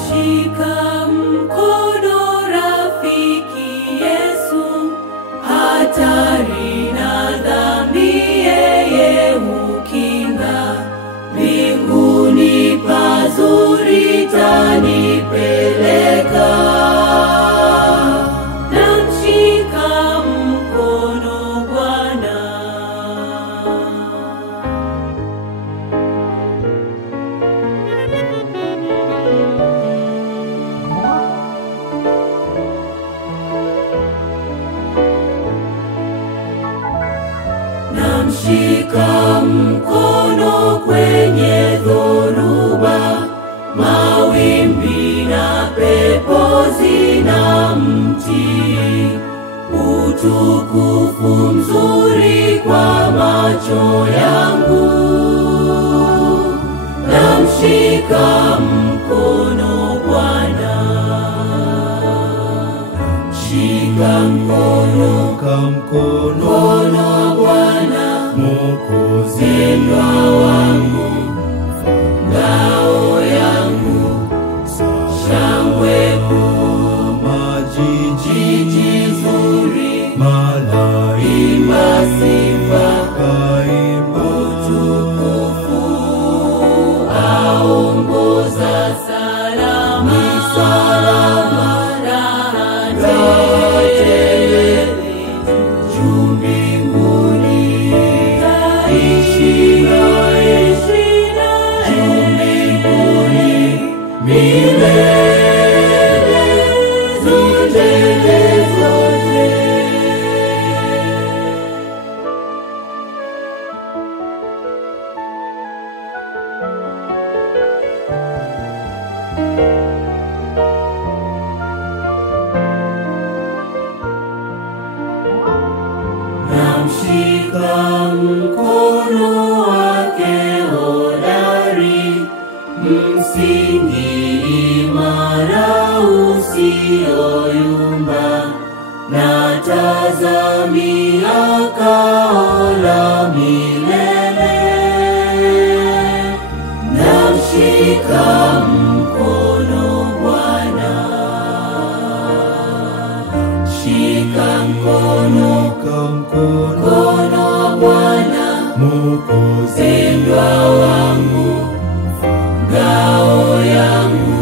Namshika mkono rafiki Yesu, hatari na dhambi yeye hukinga. Mbinguni pazuri tanipeleka. Namshika mkono Bwana. Namshika mkono kwenye dhoruba, mawimbi na pepo zinamtii. Utukufu mzuri kwa macho yangu. Namshika mkono Bwana. Shika mkono Bwana, Mwokozi wangu, ngao yangu, shangwe kuu, jiji zuri, malaika sifa, utukufu, aongoza salama, raha tele, juu mbinguni, taishi naye, juu mbinguni, milele zote. Namshika mkono wake hodari, msingi imara usioyumba. Natazamia kao la milele. Namshika mkono Bwana. Shika mkono Bwana, Mwokozi wangu, ngao yangu,